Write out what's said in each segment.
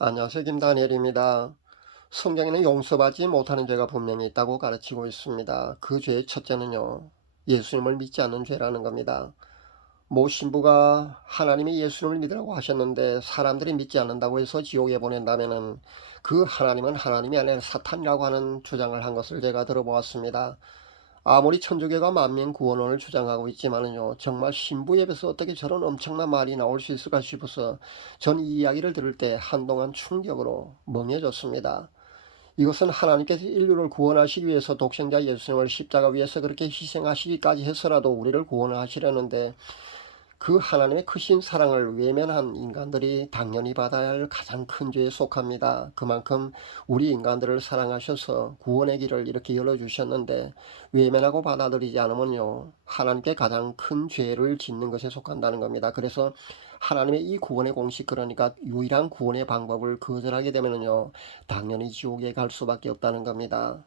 안녕하세요. 김다니엘입니다. 성경에는 용서받지 못하는 죄가 분명히 있다고 가르치고 있습니다. 그 죄의 첫째는요, 예수님을 믿지 않는 죄라는 겁니다. 모 신부가 하나님이 예수님을 믿으라고 하셨는데 사람들이 믿지 않는다고 해서 지옥에 보낸다면은 그 하나님은 하나님이 아니라 사탄이라고 하는 주장을 한 것을 제가 들어보았습니다. 아무리 천주교가 만민 구원론을 주장하고 있지만은요, 정말 신부 예배에서 어떻게 저런 엄청난 말이 나올 수 있을까 싶어서 전 이 이야기를 들을 때 한동안 충격으로 멍해졌습니다. 이것은 하나님께서 인류를 구원하시기 위해서 독생자 예수님을 십자가 위에서 그렇게 희생하시기까지 해서라도 우리를 구원하시려는데 그 하나님의 크신 사랑을 외면한 인간들이 당연히 받아야 할 가장 큰 죄에 속합니다. 그만큼 우리 인간들을 사랑하셔서 구원의 길을 이렇게 열어주셨는데 외면하고 받아들이지 않으면요, 하나님께 가장 큰 죄를 짓는 것에 속한다는 겁니다. 그래서 하나님의 이 구원의 공식, 그러니까 유일한 구원의 방법을 거절하게 되면요, 당연히 지옥에 갈 수밖에 없다는 겁니다.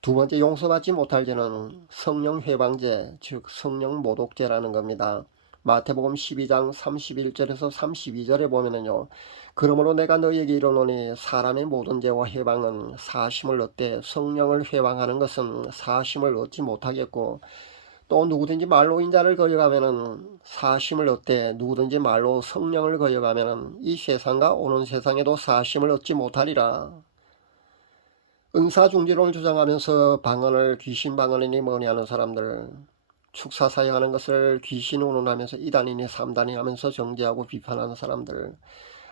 두 번째, 용서받지 못할 죄는 성령 회방죄, 즉 성령 모독죄라는 겁니다. 마태복음 12장 31절에서 32절에 보면은요, 그러므로 내가 너희에게 이르노니 사람의 모든 죄와 회방은 사심을 얻되 성령을 회방하는 것은 사심을 얻지 못하겠고, 또 누구든지 말로 인자를 거역하면은 사심을 얻되 누구든지 말로 성령을 거역하면은 이 세상과 오는 세상에도 사심을 얻지 못하리라. 은사중지론을 주장하면서 방언을 귀신 방언이니 뭐니 하는 사람들, 축사 사역하는 것을 귀신 운운하면서 이단이니 삼단이 하면서 정죄하고 비판하는 사람들,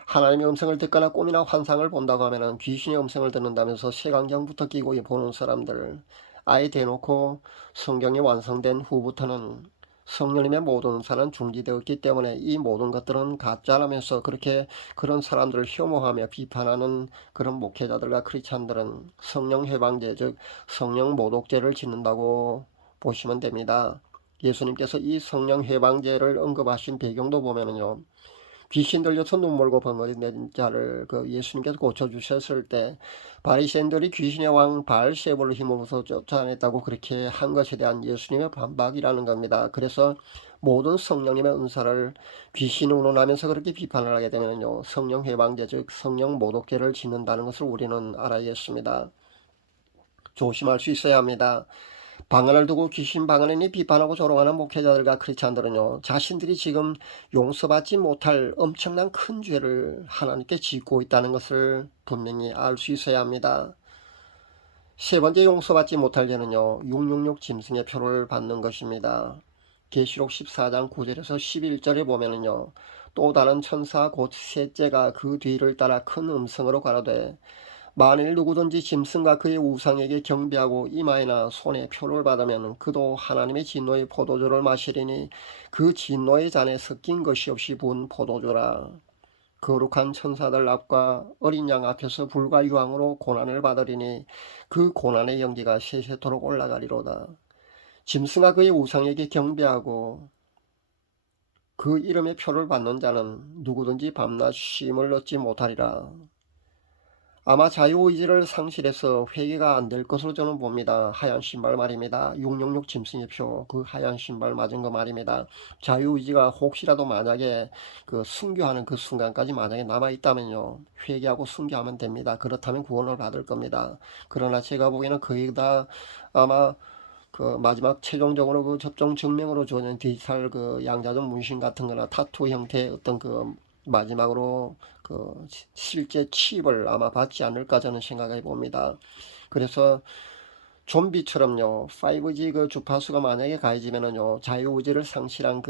하나님의 음성을 듣거나 꿈이나 환상을 본다고 하면 귀신의 음성을 듣는다면서 색안경부터 끼고 보는 사람들, 아예 대놓고 성경이 완성된 후부터는 성령님의 모든 은사는 중지되었기 때문에 이 모든 것들은 가짜라면서 그렇게 그런 사람들을 혐오하며 비판하는 그런 목회자들과 크리스찬들은 성령 해방죄, 즉 성령 모독죄를 짓는다고 보시면 됩니다. 예수님께서 이 성령 해방죄를 언급하신 배경도 보면은요, 귀신 들려서 눈물고 벙어리낸 자를 예수님께서 고쳐주셨을 때 바리새인들이 귀신의 왕 바알세불을 힘으로써 쫓아냈다고 그렇게 한 것에 대한 예수님의 반박이라는 겁니다. 그래서 모든 성령님의 은사를 귀신 운운하면서 그렇게 비판을 하게 되면요, 성령 해방죄, 즉 성령 모독죄를 짓는다는 것을 우리는 알아야겠습니다. 조심할 수 있어야 합니다. 방언을 두고 귀신 방언이니 비판하고 조롱하는 목회자들과 크리스찬들은요, 자신들이 지금 용서받지 못할 엄청난 큰 죄를 하나님께 짓고 있다는 것을 분명히 알 수 있어야 합니다. 세 번째 용서받지 못할 죄는요, 666 짐승의 표를 받는 것입니다. 계시록 14장 9절에서 11절에 보면은요, 또 다른 천사 곧 셋째가 그 뒤를 따라 큰 음성으로 가로되 만일 누구든지 짐승과 그의 우상에게 경배하고 이마에나 손에 표를 받으면 그도 하나님의 진노의 포도주를 마시리니 그 진노의 잔에 섞인 것이 없이 부은 포도주라. 거룩한 천사들 앞과 어린 양 앞에서 불과 유황으로 고난을 받으리니 그 고난의 연기가 세세토록 올라가리로다. 짐승과 그의 우상에게 경배하고 그 이름의 표를 받는 자는 누구든지 밤낮 쉼을 얻지 못하리라. 아마 자유의지를 상실해서 회개가 안 될 것으로 저는 봅니다. 하얀 신발 말입니다. 666 짐승의 표, 그 하얀 신발 맞은 거 말입니다. 자유의지가 혹시라도 만약에 순교하는 그 순간까지 만약에 남아있다면요, 회개하고 순교하면 됩니다. 그렇다면 구원을 받을 겁니다. 그러나 제가 보기에는 거의 다 아마 마지막 최종적으로 접종 증명으로 주어진 디지털 양자적 문신 같은 거나 타투 형태의 어떤 마지막으로 실제 칩을 아마 받지 않을까 저는 생각해 봅니다. 그래서 좀비처럼요, 5G 주파수가 만약에 가해지면은요, 자유의지를 상실한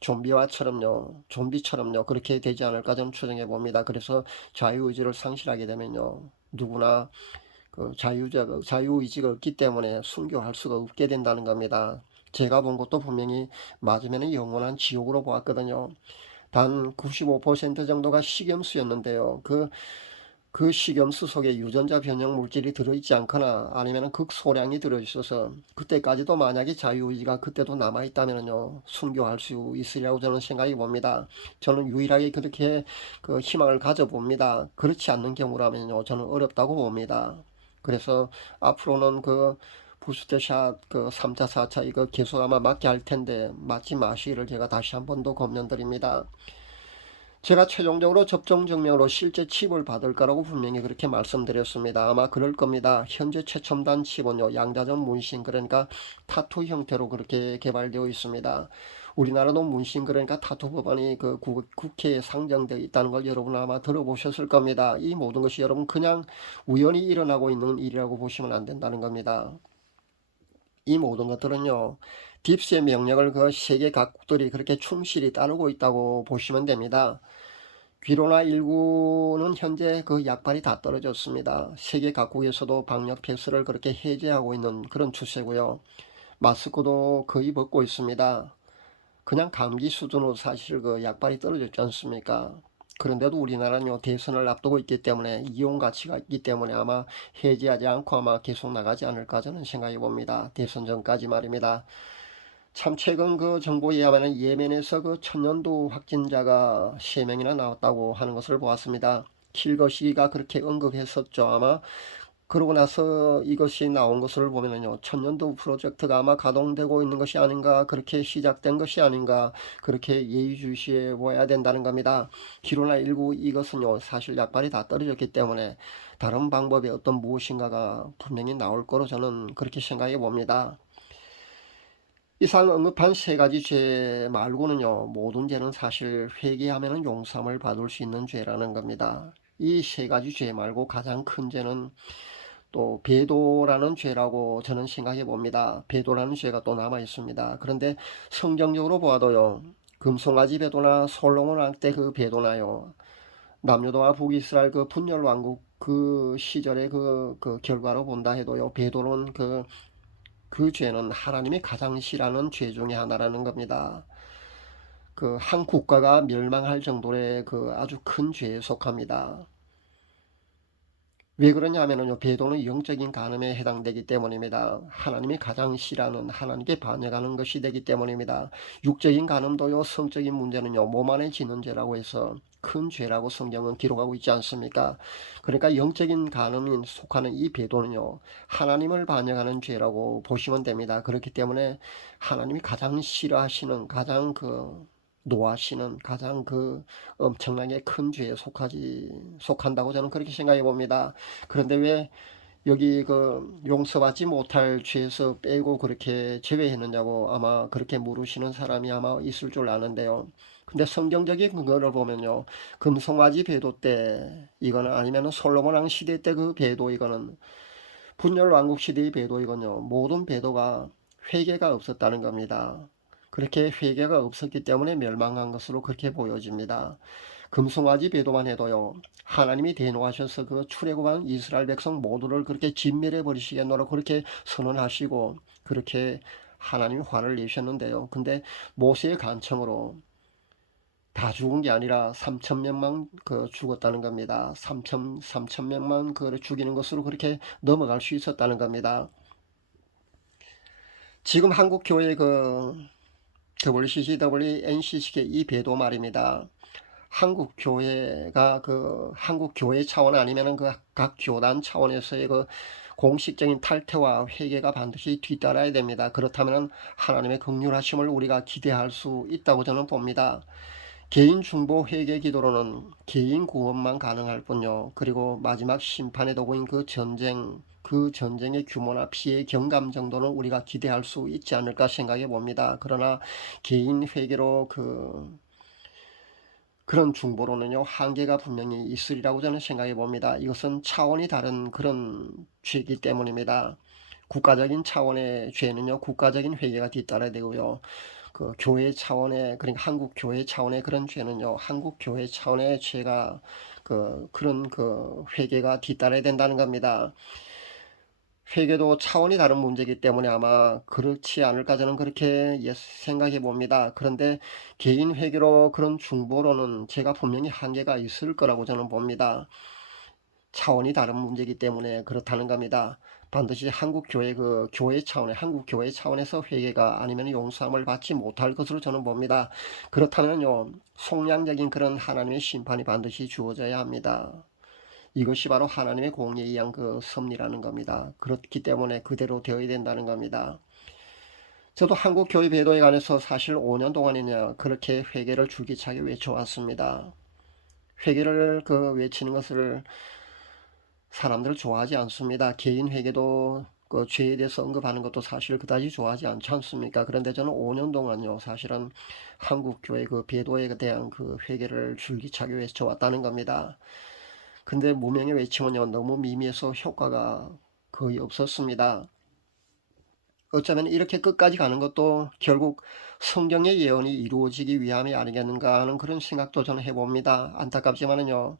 좀비처럼요, 그렇게 되지 않을까 저는 추정해 봅니다. 그래서 자유의지를 상실하게 되면요, 누구나 자유의지가 없기 때문에 순교할 수가 없게 된다는 겁니다. 제가 본 것도 분명히 맞으면 영원한 지옥으로 보았거든요. 단 95% 정도가 식염수였는데요. 그 식염수 속에 유전자 변형 물질이 들어있지 않거나 아니면 극소량이 들어있어서 그때까지도 만약에 자유의지가 그때도 남아있다면요, 순교할 수 있으리라고 저는 생각해 봅니다. 저는 유일하게 그렇게 희망을 가져봅니다. 그렇지 않는 경우라면요, 저는 어렵다고 봅니다. 그래서 앞으로는 부스터샷 3차 4차 이거 계속 아마 맞게 할 텐데 맞지 마시기를 제가 다시 한 번 더 권면드립니다. 제가 최종적으로 접종 증명으로 실제 칩을 받을 거라고 분명히 그렇게 말씀드렸습니다. 아마 그럴 겁니다. 현재 최첨단 칩은요, 양자전 문신, 그러니까 타투 형태로 그렇게 개발되어 있습니다. 우리나라도 문신, 그러니까 타투 법안이 그 국회에 상정되어 있다는 걸 여러분 아마 들어보셨을 겁니다. 이 모든 것이 여러분 그냥 우연히 일어나고 있는 일이라고 보시면 안 된다는 겁니다. 이 모든 것들은요, 딥스의 명령을 그 세계 각국들이 그렇게 충실히 따르고 있다고 보시면 됩니다. 귀로나 일구는 현재 그 약발이 다 떨어졌습니다. 세계 각국에서도 방역 패스를 그렇게 해제하고 있는 그런 추세고요. 마스크도 거의 벗고 있습니다. 그냥 감기 수준으로 사실 그 약발이 떨어졌지 않습니까? 그런데도 우리나라는요, 대선을 앞두고 있기 때문에 이용 가치가 있기 때문에 아마 해제하지 않고 아마 계속 나가지 않을까 저는 생각해 봅니다. 대선 전까지 말입니다. 참 최근 그 정보에 의하면 예멘에서 그 천연두 확진자가 3명이나 나왔다고 하는 것을 보았습니다. 킬거시가 그렇게 언급했었죠. 아마 그러고 나서 이것이 나온 것을 보면은요, 천년도 프로젝트가 아마 가동되고 있는 것이 아닌가, 그렇게 시작된 것이 아닌가, 그렇게 예의주시해 보아야 된다는 겁니다. 기로나19 이것은요, 사실 약발이 다 떨어졌기 때문에 다른 방법이 어떤 무엇인가가 분명히 나올 거로 저는 그렇게 생각해 봅니다. 이상 언급한 세 가지 죄 말고는요, 모든 죄는 사실 회개하면 용서함을 받을 수 있는 죄라는 겁니다. 이 세 가지 죄 말고 가장 큰 죄는 또 배도라는 죄라고 저는 생각해 봅니다. 배도라는 죄가 또 남아 있습니다. 그런데 성경적으로 보아도요, 금송아지 배도나 솔로몬 왕 때 그 배도나요, 남유다와 북이스라엘 그 분열 왕국 그 시절의 그 결과로 본다 해도요, 배도는 그 죄는 하나님이 가장 싫어하는 죄 중에 하나라는 겁니다. 그 한 국가가 멸망할 정도의 그 아주 큰 죄에 속합니다. 왜 그러냐면요, 배도는 영적인 간음에 해당되기 때문입니다. 하나님이 가장 싫어하는, 하나님께 반역하는 것이 되기 때문입니다. 육적인 간음도요, 성적인 문제는요, 몸 안에 지는 죄라고 해서 큰 죄라고 성경은 기록하고 있지 않습니까? 그러니까 영적인 간음인 속하는 이 배도는요, 하나님을 반역하는 죄라고 보시면 됩니다. 그렇기 때문에 하나님이 가장 싫어하시는, 가장 노하시는 가장 엄청나게 큰 죄에 속한다고 저는 그렇게 생각해 봅니다. 그런데 왜 여기 용서받지 못할 죄에서 빼고 그렇게 제외했느냐고 아마 그렇게 물으시는 사람이 아마 있을 줄 아는데요. 근데 성경적인 근거를 보면요, 금송아지 배도 때 이거는, 아니면 솔로몬 왕 시대 때 그 배도, 이거는 분열 왕국 시대의 배도, 이건요, 모든 배도가 회개가 없었다는 겁니다. 그렇게 회개가 없었기 때문에 멸망한 것으로 그렇게 보여집니다. 금송아지 배도만 해도요, 하나님이 대노하셔서 그 출애굽한 이스라엘 백성 모두를 그렇게 진멸해 버리시겠노라 그렇게 선언하시고 그렇게 하나님이 화를 내셨는데요. 근데 모세의 간청으로 다 죽은 게 아니라 3천 명만 죽었다는 겁니다. 3천 명만 죽이는 것으로 그렇게 넘어갈 수 있었다는 겁니다. 지금 한국 교회 WCCW, NCCK 이 배도 말입니다. 한국 교회가 한국 교회 차원 아니면은 각 교단 차원에서의 공식적인 탈퇴와 회개가 반드시 뒤따라야 됩니다. 그렇다면 하나님의 긍휼하심을 우리가 기대할 수 있다고 저는 봅니다. 개인 중보 회개 기도로는 개인 구원만 가능할 뿐요. 그리고 마지막 심판의 도구인 그 전쟁의 규모나 피해 경감 정도는 우리가 기대할 수 있지 않을까 생각해 봅니다. 그러나 개인 회개로 그런 중보로는요, 한계가 분명히 있으리라고 저는 생각해 봅니다. 이것은 차원이 다른 그런 죄이기 때문입니다. 국가적인 차원의 죄는요, 국가적인 회개가 뒤따라야 되고요. 교회 차원의, 그러니까 한국 교회 차원의 그런 죄는요, 한국 교회 차원의 죄가 그런 회개가 뒤따라야 된다는 겁니다. 회계도 차원이 다른 문제이기 때문에 아마 그렇지 않을까 저는 그렇게 생각해 봅니다. 그런데 개인 회계로 그런 중보로는 제가 분명히 한계가 있을 거라고 저는 봅니다. 차원이 다른 문제이기 때문에 그렇다는 겁니다. 반드시 한국 교회 차원에서 회개가 아니면 용서함을 받지 못할 것으로 저는 봅니다. 그렇다면요, 속량적인 그런 하나님의 심판이 반드시 주어져야 합니다. 이것이 바로 하나님의 공의에 의한 섭리라는 겁니다. 그렇기 때문에 그대로 되어야 된다는 겁니다. 저도 한국 교회 배도에 관해서 사실 5년 동안이나 그렇게 회개를 줄기차게 외쳐왔습니다. 회개를 외치는 것을 사람들 좋아하지 않습니다. 개인 회개도 그 죄에 대해서 언급하는 것도 사실 그다지 좋아하지 않지 않습니까? 그런데 저는 5년 동안요, 사실은 한국 교회 그 배도에 대한 그 회개를 줄기차게 외쳐왔다는 겁니다. 근데 무명의 외침은요, 너무 미미해서 효과가 거의 없었습니다. 어쩌면 이렇게 끝까지 가는 것도 결국 성경의 예언이 이루어지기 위함이 아니겠는가 하는 그런 생각도 저는 해봅니다. 안타깝지만은요,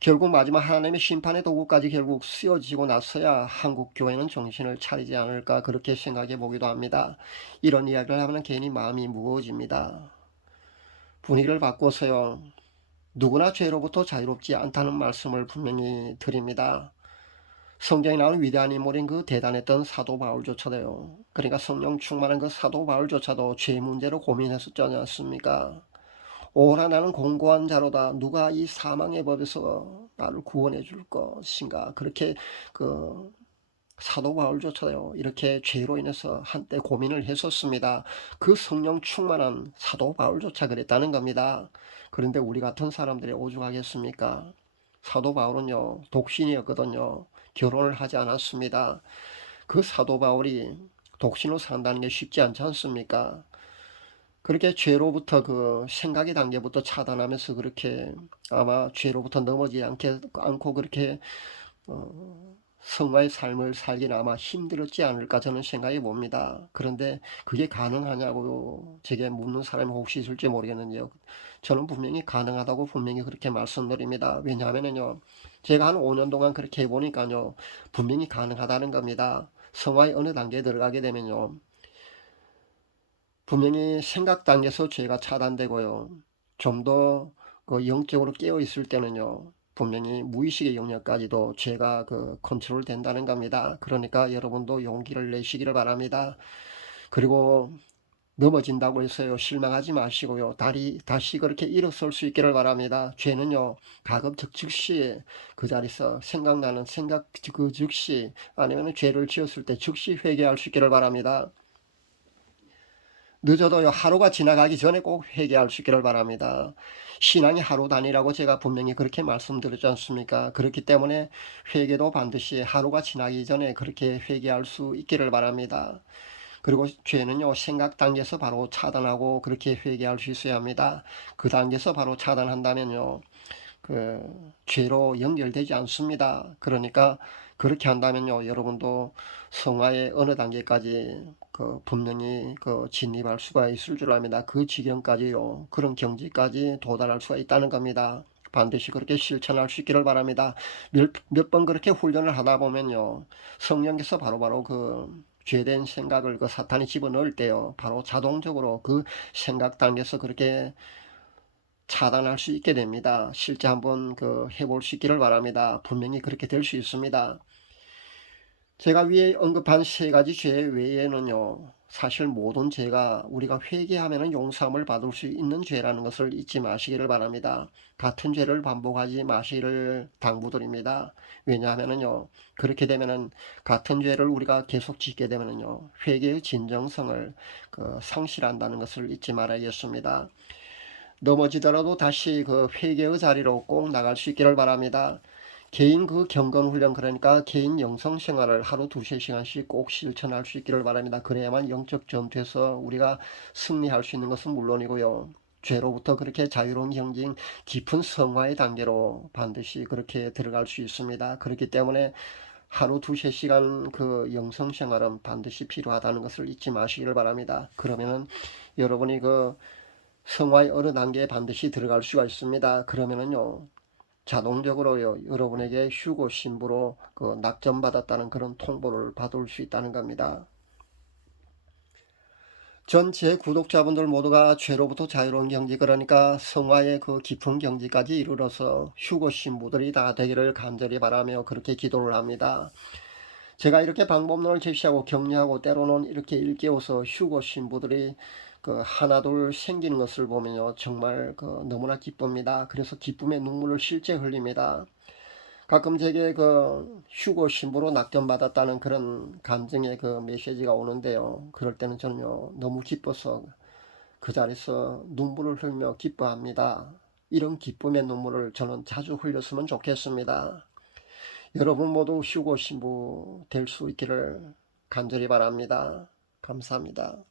결국 마지막 하나님의 심판의 도구까지 결국 쓰여지고 나서야 한국 교회는 정신을 차리지 않을까 그렇게 생각해 보기도 합니다. 이런 이야기를 하면 괜히 마음이 무거워집니다. 분위기를 바꿔서요, 누구나 죄로부터 자유롭지 않다는 말씀을 분명히 드립니다. 성경에 나오는 위대한 인물인 그 대단했던 사도 바울조차도요. 그러니까 성령 충만한 그 사도 바울조차도 죄 문제로 고민했었지 않습니까? 오라 나는 공고한 자로다. 누가 이 사망의 법에서 나를 구원해 줄 것인가. 그렇게 그 사도 바울조차도요. 이렇게 죄로 인해서 한때 고민을 했었습니다. 그 성령 충만한 사도 바울조차 그랬다는 겁니다. 그런데 우리 같은 사람들이 오죽하겠습니까? 사도 바울은요, 독신이었거든요. 결혼을 하지 않았습니다. 그 사도 바울이 독신으로 산다는 게 쉽지 않지 않습니까? 그렇게 죄로부터 그 생각의 단계부터 차단하면서 그렇게 아마 죄로부터 넘어지지 않고 그렇게 성화의 삶을 살기는 아마 힘들었지 않을까 저는 생각해 봅니다. 그런데 그게 가능하냐고 제게 묻는 사람이 혹시 있을지 모르겠는데요. 저는 분명히 가능하다고 분명히 그렇게 말씀드립니다. 왜냐하면요, 제가 한 5년 동안 그렇게 해보니까요, 분명히 가능하다는 겁니다. 성화의 어느 단계에 들어가게 되면요, 분명히 생각 단계에서 죄가 차단되고요, 좀 더 그 영적으로 깨어 있을 때는요, 분명히 무의식의 영역까지도 죄가 컨트롤 된다는 겁니다. 그러니까 여러분도 용기를 내시기를 바랍니다. 그리고 넘어진다고 해서요, 실망하지 마시고요, 다시 그렇게 일어설 수 있기를 바랍니다. 죄는요, 가급 즉시 그 자리에서 생각나는 생각 그 즉시, 아니면 죄를 지었을 때 즉시 회개할 수 있기를 바랍니다. 늦어도요, 하루가 지나가기 전에 꼭 회개할 수 있기를 바랍니다. 신앙이 하루 단위라고 제가 분명히 그렇게 말씀드렸지 않습니까? 그렇기 때문에 회개도 반드시 하루가 지나기 전에 그렇게 회개할 수 있기를 바랍니다. 그리고 죄는요, 생각 단계에서 바로 차단하고 그렇게 회개할 수 있어야 합니다. 그 단계에서 바로 차단한다면요, 죄로 연결되지 않습니다. 그러니까 그렇게 한다면요, 여러분도 성화의 어느 단계까지 분명히 진입할 수가 있을 줄 압니다. 그 지경까지요, 그런 경지까지 도달할 수가 있다는 겁니다. 반드시 그렇게 실천할 수 있기를 바랍니다. 몇 번 그렇게 훈련을 하다 보면요, 성령께서 바로바로 죄된 생각을 사탄이 집어넣을 때요, 바로 자동적으로 그 생각 단계에서 그렇게 차단할 수 있게 됩니다. 실제 한번 해볼 수 있기를 바랍니다. 분명히 그렇게 될 수 있습니다. 제가 위에 언급한 세 가지 죄 외에는요, 사실 모든 죄가 우리가 회개하면 용서함을 받을 수 있는 죄라는 것을 잊지 마시기를 바랍니다. 같은 죄를 반복하지 마시기를 당부드립니다. 왜냐하면요, 그렇게 되면은 같은 죄를 우리가 계속 짓게 되면요, 회개의 진정성을 상실한다는 것을 잊지 말아야겠습니다. 넘어지더라도 다시 회개의 자리로 꼭 나갈 수 있기를 바랍니다. 개인 경건 훈련, 그러니까 개인 영성 생활을 하루 2~3시간씩 꼭 실천할 수 있기를 바랍니다. 그래야만 영적 전투에서 우리가 승리할 수 있는 것은 물론이고요, 죄로부터 그렇게 자유로운 경진 깊은 성화의 단계로 반드시 그렇게 들어갈 수 있습니다. 그렇기 때문에 하루 2~3시간 영성 생활은 반드시 필요하다는 것을 잊지 마시기를 바랍니다. 그러면은 여러분이 성화의 어느 단계에 반드시 들어갈 수가 있습니다. 그러면은요, 자동적으로요, 여러분에게 휴고 신부로 낙점받았다는 그런 통보를 받을 수 있다는 겁니다. 전 제 구독자분들 모두가 죄로부터 자유로운 경지, 그러니까 성화의 깊은 경지까지 이르러서 휴고 신부들이 다 되기를 간절히 바라며 그렇게 기도를 합니다. 제가 이렇게 방법론을 제시하고 격려하고 때로는 이렇게 일깨워서 휴고 신부들이 하나둘 생기는 것을 보면요, 정말 너무나 기쁩니다. 그래서 기쁨의 눈물을 실제 흘립니다. 가끔 제게 휴고 신부로 낙점받았다는 그런 감정의 메시지가 오는데요, 그럴 때는 저는요, 너무 기뻐서 그 자리에서 눈물을 흘며 기뻐합니다. 이런 기쁨의 눈물을 저는 자주 흘렸으면 좋겠습니다. 여러분 모두 휴고 신부 될 수 있기를 간절히 바랍니다. 감사합니다.